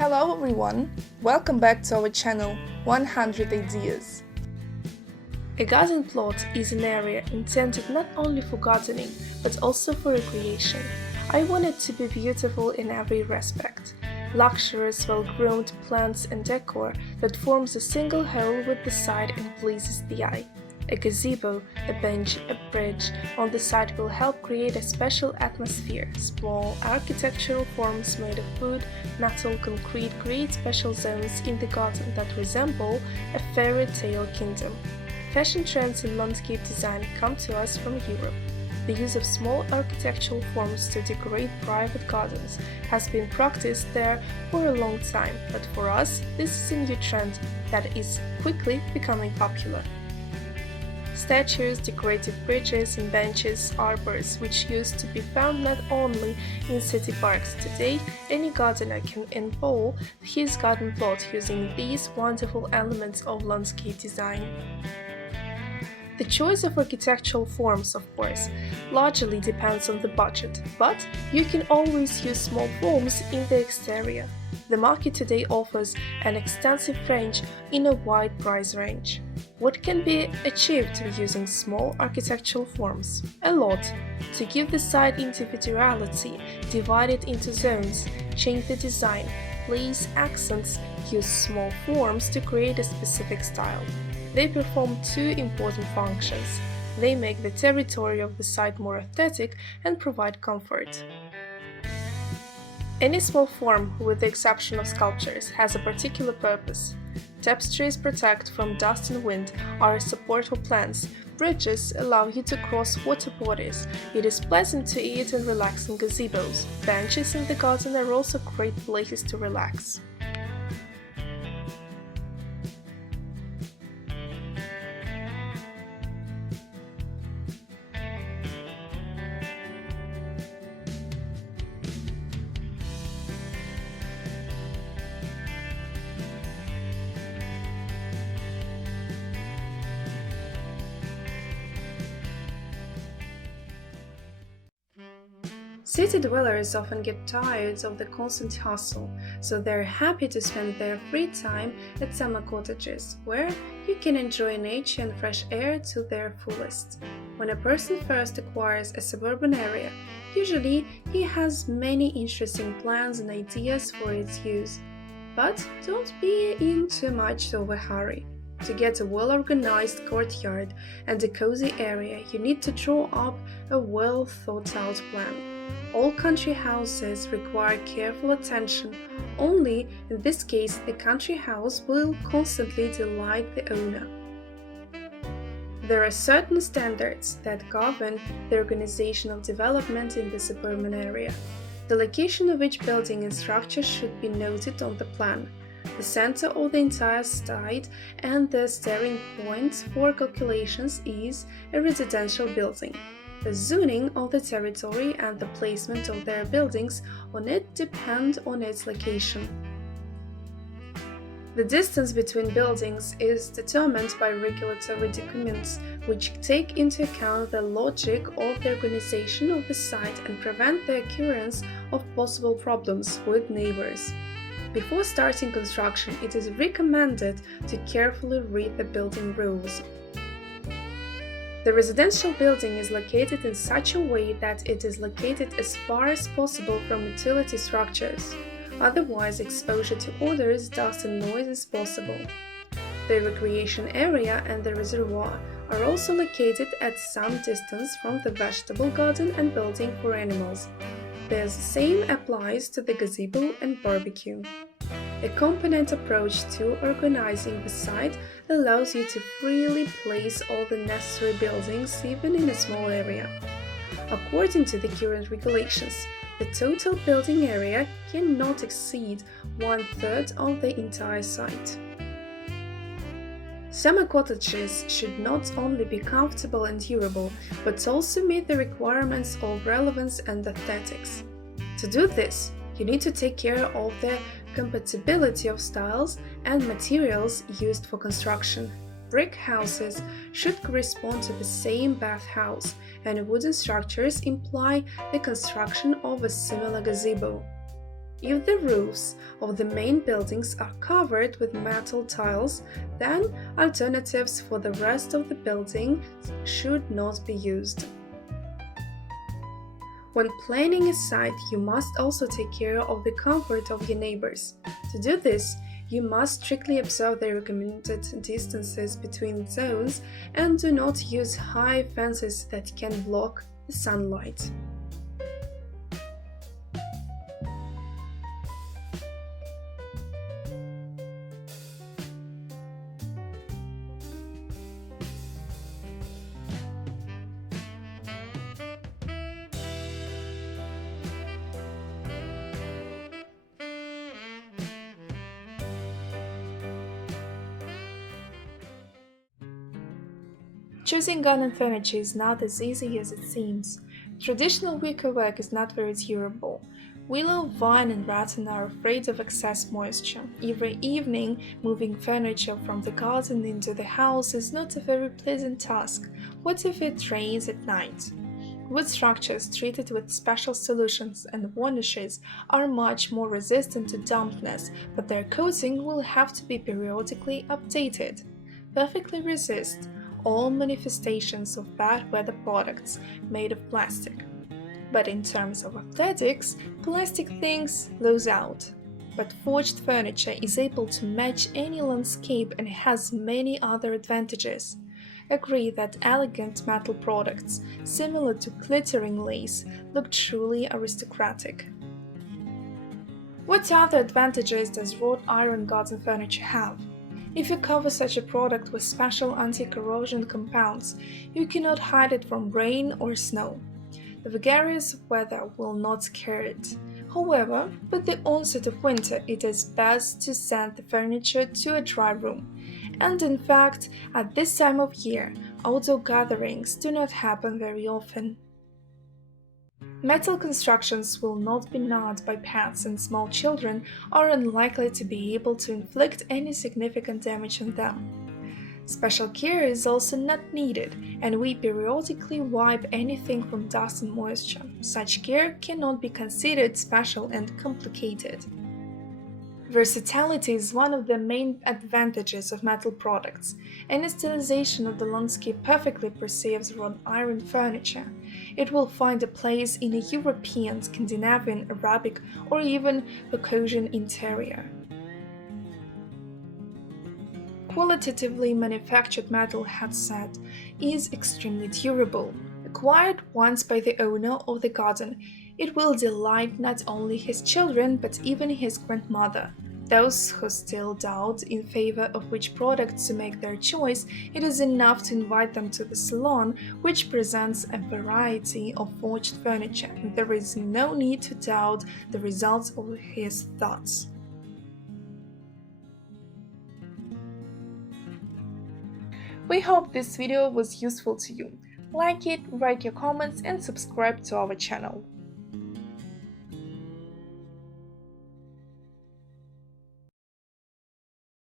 Hello everyone, welcome back to our channel 100 Ideas. A garden plot is an area intended not only for gardening but also for recreation. I want it to be beautiful in every respect. Luxurious, well-groomed plants and decor that forms a single whole with the side and pleases the eye. A gazebo, a bench, a bridge on the side will help create a special atmosphere. Small architectural forms made of wood, metal, concrete create special zones in the garden that resemble a fairy tale kingdom. Fashion trends in landscape design come to us from Europe. The use of small architectural forms to decorate private gardens has been practiced there for a long time, but for us, this is a new trend that is quickly becoming popular. Statues, decorative bridges and benches, arbors, which used to be found not only in city parks. Today, any gardener can enroll his garden plot using these wonderful elements of landscape design. The choice of architectural forms, of course, largely depends on the budget, but you can always use small forms in the exterior. The market today offers an extensive range in a wide price range. What can be achieved using small architectural forms? A lot. To give the site individuality, divide it into zones, change the design, place accents, use small forms to create a specific style. They perform two important functions. They make the territory of the site more aesthetic and provide comfort. Any small form, with the exception of sculptures, has a particular purpose. Tapestries protect from dust and wind, are a support for plants. Bridges allow you to cross water bodies. It is pleasant to eat and relax in gazebos. Benches in the garden are also great places to relax. City dwellers often get tired of the constant hustle, so they're happy to spend their free time at summer cottages, where you can enjoy nature and fresh air to their fullest. When a person first acquires a suburban area, usually he has many interesting plans and ideas for its use. But don't be in too much of a hurry. To get a well-organized courtyard and a cozy area, you need to draw up a well-thought-out plan. All country houses require careful attention. Only in this case, a country house will constantly delight the owner. There are certain standards that govern the organization of development in the suburban area. The location of each building and structure should be noted on the plan. The center of the entire site and the starting point for calculations is a residential building. The zoning of the territory and the placement of their buildings on it depend on its location. The distance between buildings is determined by regulatory documents, which take into account the logic of the organization of the site and prevent the occurrence of possible problems with neighbors. Before starting construction, it is recommended to carefully read the building rules. The residential building is located in such a way that it is located as far as possible from utility structures. Otherwise, exposure to odors, dust and noise is possible. The recreation area and the reservoir are also located at some distance from the vegetable garden and building for animals. The same applies to the gazebo and barbecue. A component approach to organizing the site allows you to freely place all the necessary buildings even in a small area. According to the current regulations, the total building area cannot exceed 1/3 of the entire site. Summer cottages should not only be comfortable and durable, but also meet the requirements of relevance and aesthetics. To do this, you need to take care of the compatibility of styles and materials used for construction. Brick houses should correspond to the same bathhouse, and wooden structures imply the construction of a similar gazebo. If the roofs of the main buildings are covered with metal tiles, then alternatives for the rest of the building should not be used. When planning a site, you must also take care of the comfort of your neighbors. To do this, you must strictly observe the recommended distances between zones and do not use high fences that can block the sunlight. Choosing garden furniture is not as easy as it seems. Traditional wickerwork is not very durable. Willow, vine, and rattan are afraid of excess moisture. Every evening, moving furniture from the garden into the house is not a very pleasant task. What if it rains at night? Wood structures treated with special solutions and varnishes are much more resistant to dampness, but their coating will have to be periodically updated. Perfectly resist all manifestations of bad weather products made of plastic. But in terms of aesthetics, plastic things lose out. But forged furniture is able to match any landscape and has many other advantages. Agree that elegant metal products, similar to glittering lace, look truly aristocratic. What other advantages does wrought iron garden furniture have? If you cover such a product with special anti-corrosion compounds, you cannot hide it from rain or snow. The vagaries of weather will not scare it. However, with the onset of winter, it is best to send the furniture to a dry room. And in fact, at this time of year, outdoor gatherings do not happen very often. Metal constructions will not be gnawed by pets, and small children are unlikely to be able to inflict any significant damage on them. Special care is also not needed, and we periodically wipe anything from dust and moisture. Such care cannot be considered special and complicated. Versatility is one of the main advantages of metal products. Any stylization of the landscape perfectly perceives wrought iron furniture. It will find a place in a European, Scandinavian, Arabic, or even Caucasian interior. Qualitatively manufactured metal headset is extremely durable. Acquired once by the owner of the garden, it will delight not only his children but even his grandmother. Those who still doubt in favor of which products to make their choice, it is enough to invite them to the salon, which presents a variety of forged furniture. There is no need to doubt the results of his thoughts. We hope this video was useful to you. Like it, write your comments, and subscribe to our channel.